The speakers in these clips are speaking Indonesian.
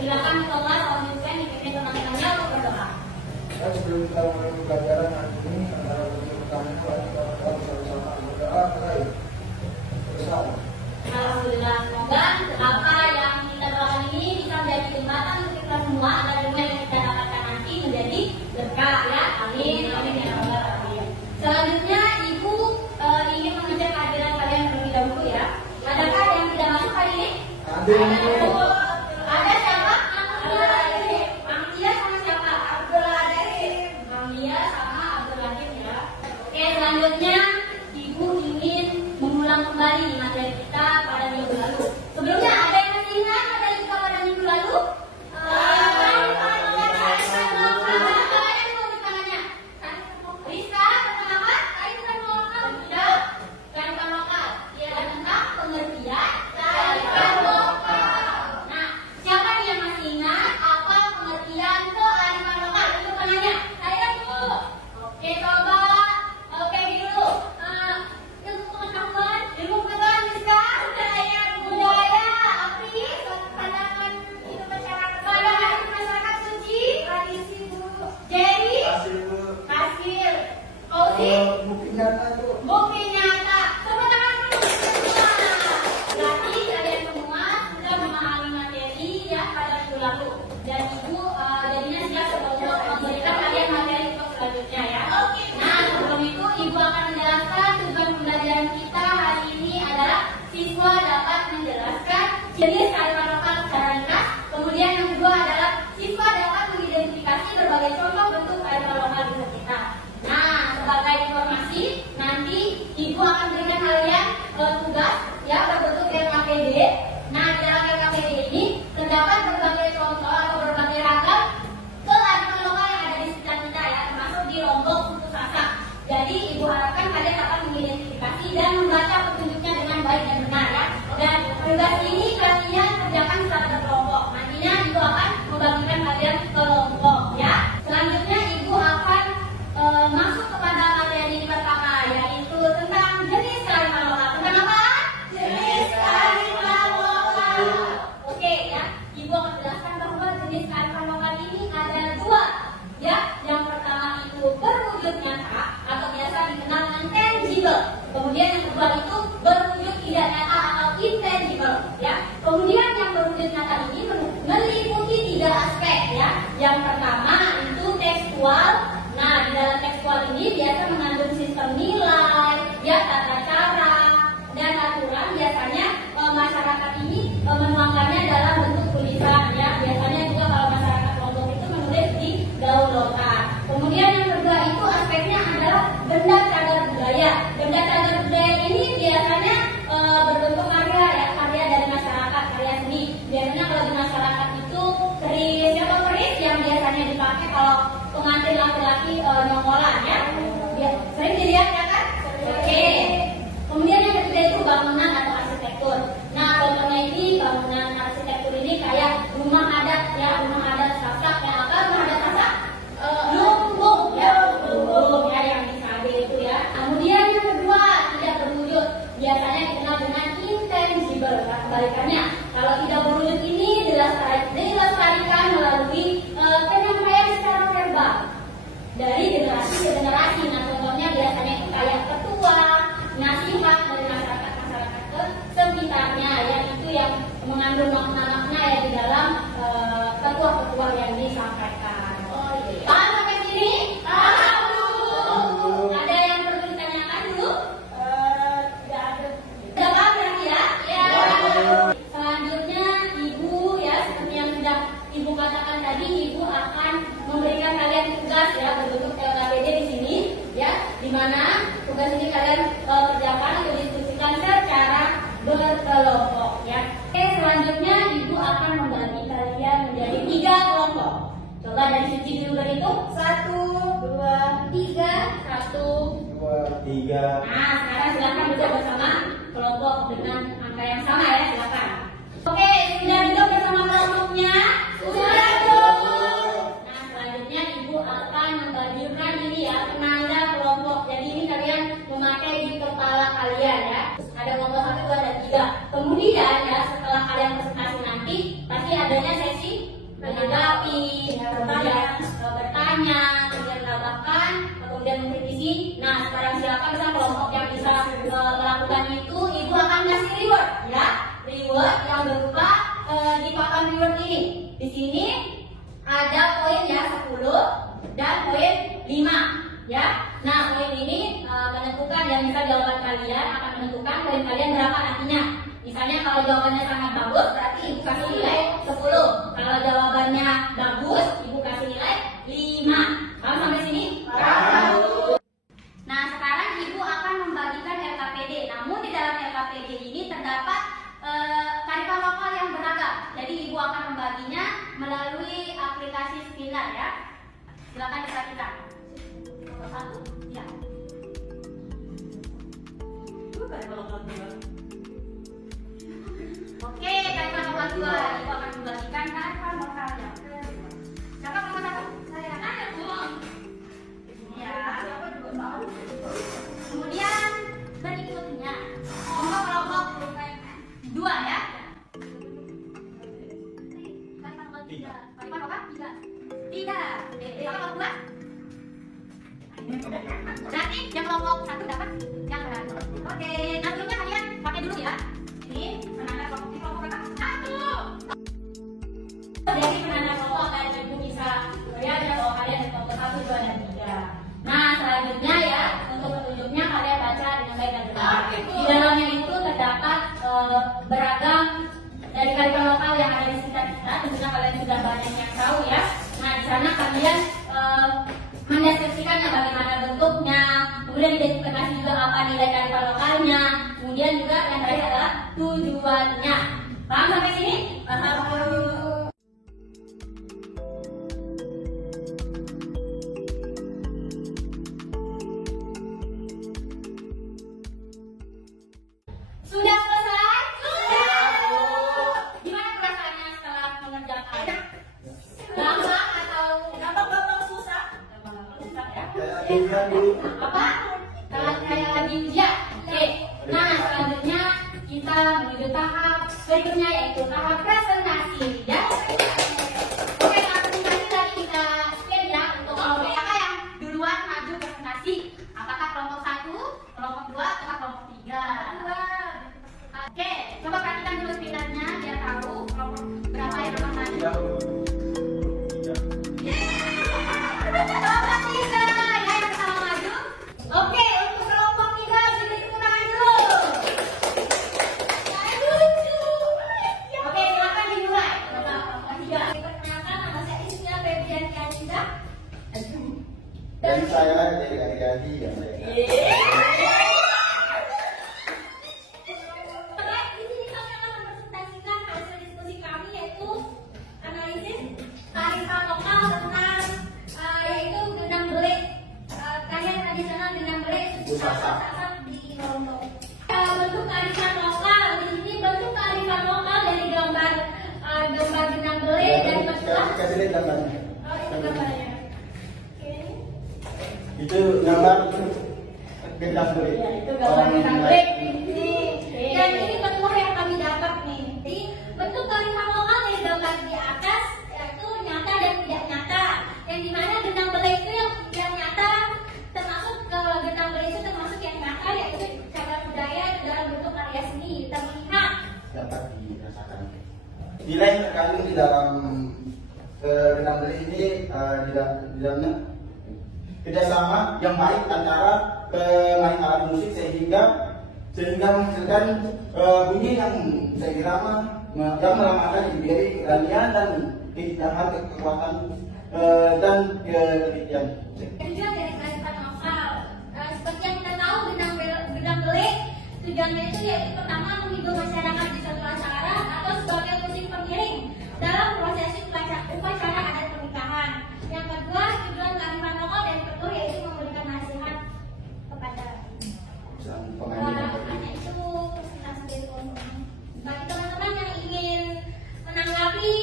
Silakan Thomas lanjutkan dipimpin teman-temannya untuk berdoa. Sebelum kita mulai pembelajaran hari ini, antara bagi pertama kita bersama-sama berdoa terakhir bersama. Alhamdulillah, semoga apa yang kita doakan ini bisa menjadi jembatan untuk kita semua agar ilmu yang kita dapatkan nanti menjadi berkah ya. Amin. Amin ya rabbal alamin. Selanjutnya Ibu ingin mengajak kehadiran kalian terlebih dahulu ya. Adakah yang tidak masuk hari ini? Ada. Ada siapa? Bang Tia sama siapa? Abdul Hakim. Bang Tia sama Abdul Hakim ya. Oke, selanjutnya Ibu ingin mengulang kembali materi kita pada minggu lalu. Sebelumnya ada yang masih ingat materi kita pada minggu lalu? Bukti nyata itu. Bukti nyata. Berarti kalian semua sudah memahami materi ya pada minggu lalu. Dan Ibu jadinya siap untuk memberikan kalian materi untuk selanjutnya ya. Nah, sebelum itu Ibu akan menjelaskan tujuan pembelajaran kita hari ini adalah siswa dapat menjelaskan jenis kearifan lokal secara ringkas. Kemudian yang kedua adalah siswa dapat mengidentifikasi berbagai contoh bentuk kearifan lokal di sekitar. Nah, sebagai informasi, nanti Ibu akan berikan kalian tugas ya berbentuk LKPD. Nah, di dalam LKPD ini terdapat berbagai contoh atau berbagai ragam kearifan lokal yang ada di sekitar kita ya, termasuk di Lombok suku Sasak. Jadi Ibu harapkan kalian dapat mengidentifikasi dan membaca petunjuknya dengan baik dan benar ya. Dan tugas ini kalian kerjakan secara berkelompok. Nantinya Ibu akan membagikan kalian ke kelompok ya. Selanjutnya Ibu akan masuk kepada materi pertama, yaitu tentang jenis kearifan lokal. Tentang apa? Jenis kearifan lokal. Oke ya, Ibu akan jelaskan bahwa jenis kearifan lokal ini ada dua ya. Yang pertama itu berwujud nyata atau biasa dikenal dengan tangible. Kemudian yang kedua itu berwujud tidak nyata atau intangible ya. Kemudian yang berwujud nyata ini meliputi tiga aspek ya. Yang pertama itu tekstual. Nah, di dalam tekstual ini biasa mengandung sistem nilai, ya tata cara, dan aturan. Biasanya masyarakat ini menuangkannya dalam bentuk tulisan, ya. Biasanya juga kalau masyarakat Lombok itu menulis di daun lontar. Kemudian yang kedua itu aspeknya adalah benda cagar budaya. Benda cagar budaya ini biasanya berbentuk karya, ya, karya dari masyarakat, karya seni. Biasanya kalau di masyarakat itu keris, ya, keris yang biasanya dipakai kalau pengantin laki-laki nyonggolan ya. Sering dilihat ya kan? Oke. Kemudian yang ketiga itu bangunan atau arsitektur. Nah, contohnya ini bangunan arsitektur ini kayak rumah adat ya, rumah adat Sasak ya. Apa rumah adat Sasak? Lumbung ya yang di KB itu ya. Kemudian yang kedua tidak berwujud. Biasanya dikenal dengan intangible. Nah, kebalikannya, kalau tidak berwujud ini dilestarikan melalui penyampaian secara verbal dari generasi ke generasi. Nah, contohnya biasanya itu kayak petua, nasihat dari masyarakat ke sekitarnya, yang itu yang mengandung makna-makna ya di dalam petua-petua yang disampaikan. Oh iya. Paham sampai sini? Paham dulu. Ada yang perlu ditanyakan dulu? Tidak ada. Sudah paham berarti ya? Ya. Selanjutnya Ibu ya, seperti yang sudah Ibu katakan tadi, Ibu akan memberikan kalian tugas ya berbentuk LKPD di sini ya, di mana tugas ini kalian kerjakan atau diskusikan secara berkelompok ya. Oke, selanjutnya Ibu akan membagi kalian menjadi 3 kelompok. Coba dari Suci dulu berhitung 1, 2, 3, 1, 2, 3. Nah, sekarang silakan duduk bersama kelompok dengan angka yang sama ya, silakan. Oke, sudah duduk bersama kelompoknya? Sudah duduk. Nah, selanjutnya Ibu akan membagikan ini ya, penanda kelompok. Jadi ini kalian memakai di kepala kalian ya. Ada kelompok 1, 2, dan 3. Kemudian ya, setelah kalian presentasi nanti, pasti adanya sesi menanggapi, kemudian bertanya, kemudian menambahkan, kemudian mengkritisi. Nah, sekarang siapa bisa kelompok yang bisa melakukan itu, ibu akan kasih reward, ya, reward yang berupa di papan reward ini. Di sini ada poin ya 10 dan poin 5, ya. Nah, poin ini menentukan dan bisa jawaban kalian akan menentukan poin kalian berapa nantinya. Misalnya kalau jawabannya sangat bagus, berarti ibu kasih nilai 10. Kalau jawabannya bagus, ibu kasih nilai 5. Paham sampai sini? Nah, sekarang ibu akan membagikan LKPD. Namun di dalam LKPD ini terdapat kearifan lokal yang beragam. Jadi ibu akan membaginya melalui aplikasi Spilar, ya. Silakan diperhatikan. Nomor 1, ya. Oke, kearifan lokal 2. Ibu akan membagikan kearifan lokalnya. Siapa nomor 1? Saya. Ada, Bu. Ya. Kemudian berikutnya kelompok 2, ya. Kearifan lokal 3. 3. Kelompok 2. Berarti yang kelompok 1 dapat yang benar. Oke, nantinya kalian pakai dulu ya. Ini penanda kelompok berapa? 1. Jadi penanda kelompok akan ibu bisa melihat bahwa kalian di kelompok 1, 2, dan 3. Nah, selanjutnya ya, untuk petunjuknya kalian baca dengan baik dan benar. Di dalamnya itu terdapat beragam dari kearifan lokal yang ada di sekitar kita. Tentunya kalian sudah banyak yang tahu ya. Nah, di sana kalian mendeskripsikannya bagaimana bentuknya, kemudian identifikasi juga apa nilai kearifan lokalnya, kemudian juga yang terakhir adalah tujuannya. Paham sampai sini? Paham. Sudah selesai? Sudah. Gimana perasaannya setelah mengerjakan? Gampang atau gampang susah? Apa? Kayak lagi ujian. Oke. Nah, selanjutnya kita menuju tahap berikutnya, yaitu tahap presentasi, ya. Oke, tahap presentasi tadi kita scan ya untuk kelompok apa yang duluan maju presentasi. Apakah kelompok 1, kelompok 2, atau kelompok 3? Oke, coba perhatikan dulu spinnernya biar tahu kelompok berapa yang akan maju. Oke, untuk kelompok 3 beri tepuk tangan dulu. Oke, silakan dimulai. Kelompok 3. Perkenalkan, nama saya Isya Febrian Kanida. Dan saya dari Ari ya. Di sini kami akan mempresentasikan hasil diskusi kami, yaitu analisis kearifan lokal tentang yaitu gendang belik. Kalian tradisional gendang belik itu saat di Lombok. Bentuk kearifan lokal di sini, bentuk kearifan lokal dari gambar gendang belik dan bentuk. Kasih lihat gambarnya. Oh, itu gambarnya. Itu gambar gendang belik. Ya, itu gambar gendang belik di sini. Dan ini bentuk yang kami dapat nih. Jadi bentuk kearifan lokal dari gambar di atas yaitu nyata dan tidak nyata. Yang dimana gendang belik itu yang nyata, termasuk gendang belik itu termasuk yang nyata, yaitu cagar budaya dalam bentuk karya seni terlihat. Dapat dirasakan. Nilai terkandung di dalam gendang belik ini di dalamnya kerjasama yang baik antara pemain alat musik sehingga menghasilkan bunyi yang saya kira yang melambangkan diri keberanian dan kekuatan dan ketelitian. Juga dari kearifan lokal. Seperti yang kita tahu, gendang belik tujuannya itu yaitu pertama menghibur masyarakat di suatu acara atau sebagai musik pengiring dalam prosesi upacara adat pernikahan. Yang kedua, tujuan kearifan lokal dan kedua yaitu memberikan nasihat kepada anak itu bagi teman-teman yang ingin menanggapi,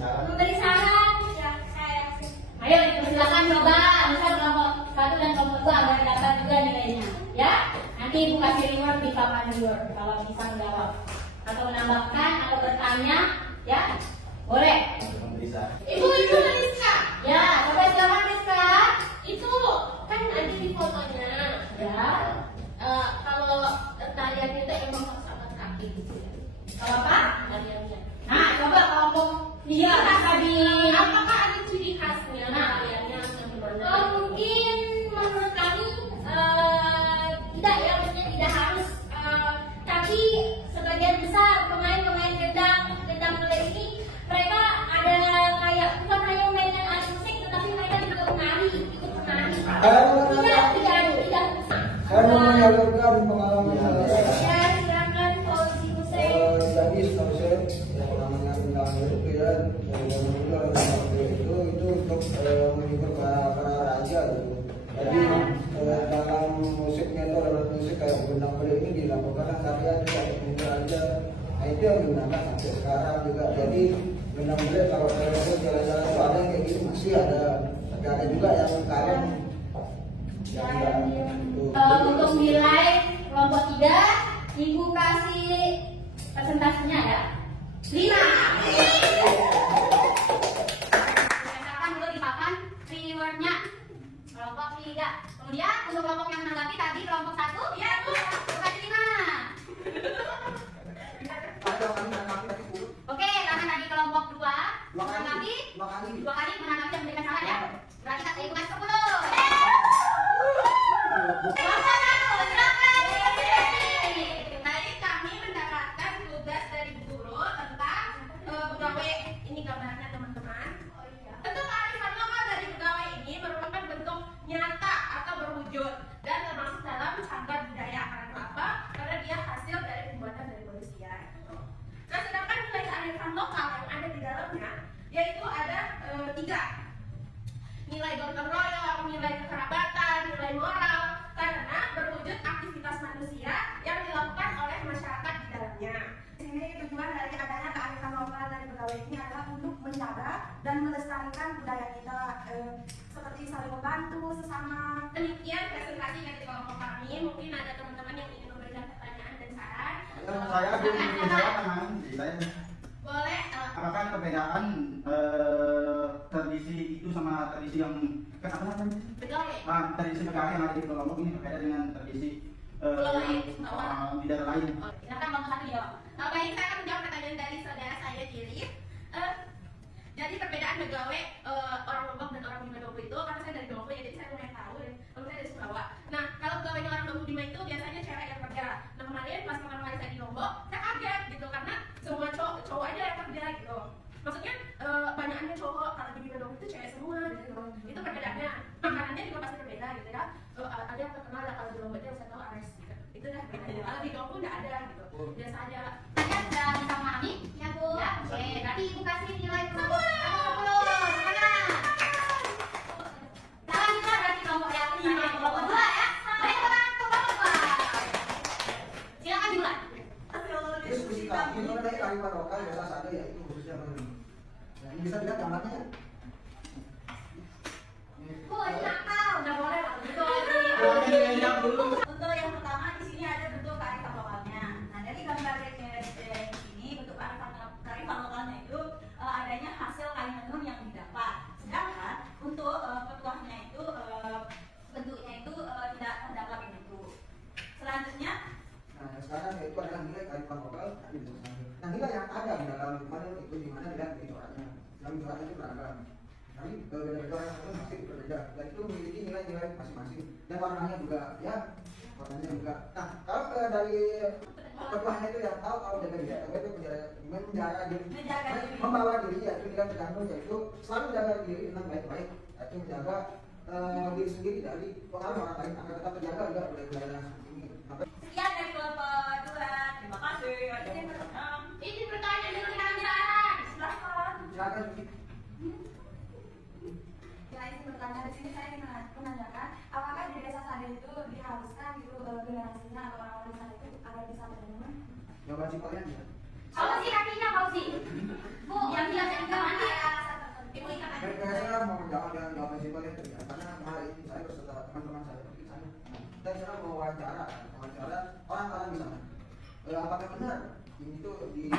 memberi saran, ya saya. Ayo silakan coba, misal kelompok 1 dan kelompok 2 agar dapat juga nilainya, ya. Nanti ibu kasih reward di papan reward kalau bisa menjawab atau menambahkan atau bertanya, ya. kaliannya. Nah, coba kelompok dia tadi apakah ada ciri khasnya kaliannya yang gimana? Mungkin menurut kami tidak ya, maksudnya tidak harus. Tapi sebagian besar pemain-pemain gendang bule ini mereka ada kayak bukan hanya memainkan alat musik, tetapi mereka juga menari, ikut menari. Tidak. Saya mau menyalurkan pengalaman saya. Ya, silakan Fauzi Hussein. Jadi setahu saya yang namanya gendang itu ya, itu untuk menghibur para raja gitu. Jadi dalam musiknya itu alat musik kayak gendang bule ini dilakukan tapi ada yang menghibur raja. Nah itu yang digunakan sampai sekarang juga. Jadi gendang bule kalau saya lihat jalan-jalan itu ada yang kayak gitu masih ada, tapi ada juga yang kalem. Untuk nilai kelompok 3, Ibu kasih presentasinya ya. 5. Berdasarkan dulu di papan rewardnya kelompok 3. Kemudian untuk kelompok yang menanggapi tadi kelompok 1, ya Bu, kasih 5. Oke, karena tadi kelompok 2 menanggapi 2 kali menanggapi yang memberikan saran ya. Berarti kata Ibu kasih 10. Tadi kami mendapatkan tugas dari guru tentang pegawai ini gambarnya teman-teman. Bentuk kearifan lokal dari pegawai ini merupakan bentuk nyata atau berwujud dan termasuk dalam cagar budaya. Karena apa? Karena dia hasil dari pembuatan dari manusia. Nah, sedangkan nilai kearifan lokal yang ada di dalamnya yaitu ada 3. Nilai gotong royong, nilai kekerabatan, nilai moral, karena berwujud aktivitas manusia yang dilakukan oleh masyarakat di dalamnya. Ini tujuan dari adanya kearifan lokal dari pegawai ini adalah untuk menjaga dan melestarikan budaya kita seperti saling membantu sesama. Demikian presentasi dari kelompok kami. Mungkin ada teman-teman yang ingin memberikan pertanyaan dan saran. Saya belum menjawab teman. Boleh. Apakah perbedaan tradisi itu sama tradisi yang apa namanya? Pegawai. Tradisi pegawai yang ada di kelompok ini berbeda dengan tradisi di daerah lain. Silakan Bang Satu jawab. Baik, saya akan menjawab pertanyaan dari saudara saya Jili. Jadi perbedaan pegawai orang Lombok dan orang Bima Dogo itu, karena saya dari Dogo ya, jadi saya lumayan tahu. Kalau saya dari Sumbawa. Nah, kalau pegawainya orang Dogo Bima itu biasanya cewek yang kerja. Nah, kemarin pas pertama kali saya di Lombok, saya kaget gitu karena semua cowok aja yang kerja gitu. Maksudnya banyakannya cowok, kalau di Bima Dogo itu cewek semua gitu. Itu perbedaannya. Makanannya juga pasti berbeda gitu ya. Ada yang terkenal ya, kalau di Lombok itu yang saya tahu Ares gitu. Itu dah bedanya. Kalau di Dogo nggak ada gitu. Biasa aja. Kalian sudah bisa memahami? Ya Bu. Ya, oke. Berarti Ibu kasih nilai kelompok 10. Semangat. Selanjutnya berarti kelompok yang kelompok 2 ya. Baik, kelompok 2. Silakan dimulai. Terus musik kami itu dari kearifan lokal ya salah satu yaitu khususnya menari. Nah, ini bisa dilihat gambarnya kan? Bu, ini nakal. Nggak boleh. Untuk yang pertama di sini ada bentuk kearifan lokalnya. Nah, dari gambar di sini bentuk kearifan lokalnya itu adanya hasil kain tenun yang didapat. Sedangkan untuk petuahnya itu bentuknya itu tidak terdapat bentuk. Selanjutnya Nah, sekarang itu adalah nilai kearifan lokal. Nah, nilai yang ada di dalam mana itu di mana dilihat di coraknya. Dalam coraknya itu beragam. Tapi beda-beda orang itu masih berbeda. Dan itu memiliki nilai-nilai masing-masing. Dan warnanya juga, ya, warnanya juga. Nah, kalau dari petuahnya itu yang tahu kalau jaga diri, itu menjaga diri, membawa diri ya, itu nilai tergantung yaitu selalu menjaga diri dengan baik-baik. Itu menjaga diri sendiri dari pengaruh orang lain agar tetap terjaga juga budaya-budaya seperti ini. sekian dari kelompok 2. Terima kasih. Ini pertanyaan dulu dengan saran. Silakan. Silakan. Ya, ini bertanya di sini saya ingin menanyakan, apakah di desa Sade itu diharuskan gitu generasinya atau orang-orang di sana itu agar bisa berteman? Jawaban simpelnya ya. Fauzi kakinya Fauzi. Bu, yang jelas yang ke mana? Ibu ikat aja. Saya mau menjawab dengan jawaban simpelnya itu ya, karena hari ini saya beserta teman-teman saya pergi ke sana. Dan saya mau wawancara orang-orang di sana. Apakah benar ini tuh di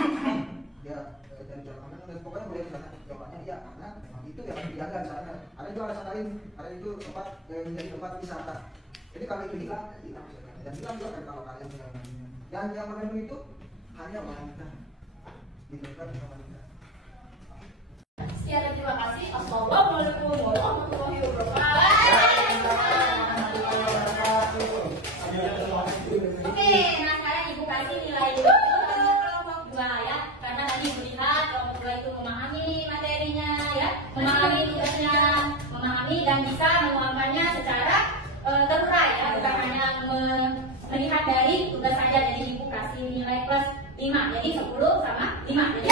ya dari jalan dan pokoknya mulai di sana jawabannya iya karena memang itu yang dijaga di sana. Ada juga alasan lain karena itu tempat menjadi tempat wisata. Jadi kalau itu hilang dan hilang juga kan kalau kalian yang menemui itu hanya wanita. diteruskan bersama kita. Sekian, terima kasih. Assalamualaikum warahmatullahi wabarakatuh. Oke, nah sekarang Ibu kasih nilai kelompok 2 ya, karena tadi melihat kelompok 2 itu memahami materinya ya, memahami tugasnya, memahami dan bisa menguapannya secara terurai ya, bukan hanya melihat dari tugas saja. Jadi Ibu kasih nilai plus 5, jadi 10 sama 5. Jadi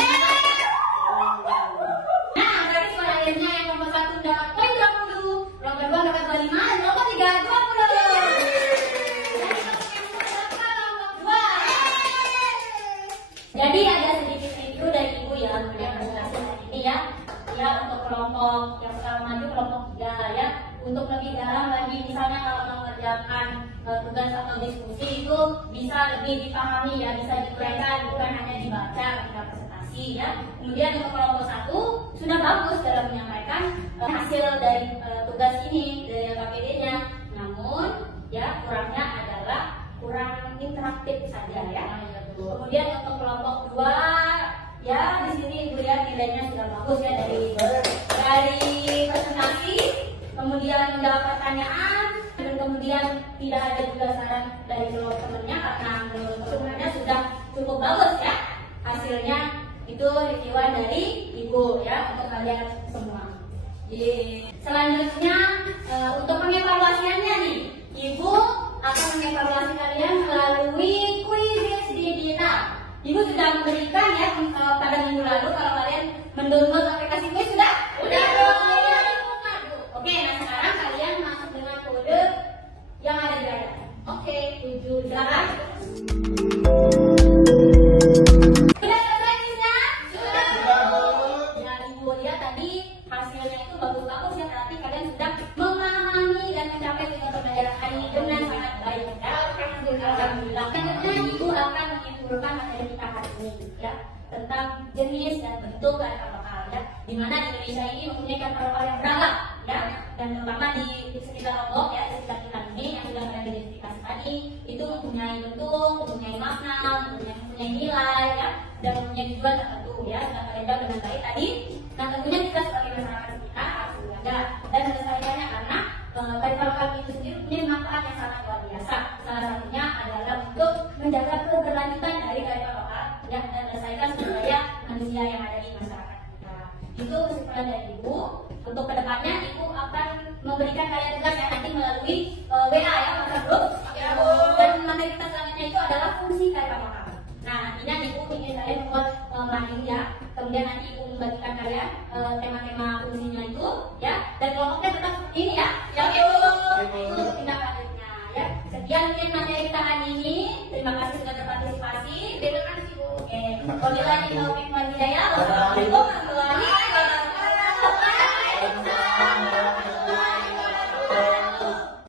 nah, berarti suara akhirnya yang nomor 1 dapat poin 20, nomor 2 dapat 25, nomor 3 20. Jadi ada sedikit review dari Ibu ya, yang menjelaskan ini ya. Ya, untuk kelompok yang pertama maju kelompok 3 ya. Untuk lebih dalam lagi, misalnya kalau mengerjakan tugas atau diskusi itu bisa lebih dipahami ya, bisa diuraikan, bukan hanya dibaca ketika presentasi ya. Kemudian untuk kelompok 1 sudah bagus dalam menyampaikan hasil dari tugas ini dari KPD-nya. Namun ya kurangnya adalah kurang interaktif saja ya. Kemudian untuk kelompok 2 ya, di sini Ibu lihat nilainya sudah bagus ya, dari presentasi, kemudian menjawab pertanyaan, dan kemudian tidak ada juga saran dari kelompok temannya karena menurut temannya sudah cukup bagus ya hasilnya. Itu reviewan dari Ibu ya untuk kalian semua. Selanjutnya untuk pengevaluasiannya nih, Ibu akan mengevaluasi kalian melalui kuis digital. Ibu sudah memberikan ya pada minggu lalu, kalau kalian mendownload aplikasi kuis sudah? Udah. Oke, nah sekarang kalian masuk dengan kode yang ada di layar. Oke, 7 silakan. Sudah selesai kuisnya? Sudah. Ya, Ibu lihat tadi hasilnya itu bagus-bagus ya, berarti kalian sudah memahami dan mencapai tujuan pembelajaran hari ini dengan sangat baik ya. Alhamdulillah. Selanjutnya Ibu akan menyimpulkan materi kita hari ini ya, tentang jenis dan bentuk kearifan lokal ya, di mana Indonesia ini mempunyai kearifan lokal yang beragam ya, dan terutama di sekitar Lombok ya, di sekitar kita ini yang sudah kalian identifikasi tadi itu mempunyai bentuk, mempunyai makna, mempunyai nilai ya, dan mempunyai tujuan tertentu ya, sudah kalian jawab dengan baik tadi. Nah tentunya kita sebagai masyarakat kita harus belajar dan melestarikannya, karena kearifan lokal itu sendiri punya manfaat yang sangat luar biasa. Salah satunya adalah untuk menjaga keberlanjutan dari kearifan lokal ya, dan melestarikan sumber daya manusia yang ada di masyarakat kita. Itu kesimpulan dari Ibu. Untuk kedepannya Ibu akan memberikan kalian tugas yang nanti melalui WA ya, WhatsApp group. Dan materi kita selanjutnya itu adalah fungsi kearifan lokal. Nah nantinya Ibu ingin kalian membuat materi ya, kemudian nanti Ibu membagikan kalian tema-tema fungsinya itu ya, dan kelompoknya tetap seperti ini ya. Itu tindak lanjutnya ya. Sekian mungkin materi kita hari ini. Terima kasih sudah berpartisipasi. Terima kasih Ibu. Oke. Wabillahi taufiq wal hidayah. Wassalamualaikum warahmatullahi wabarakatuh.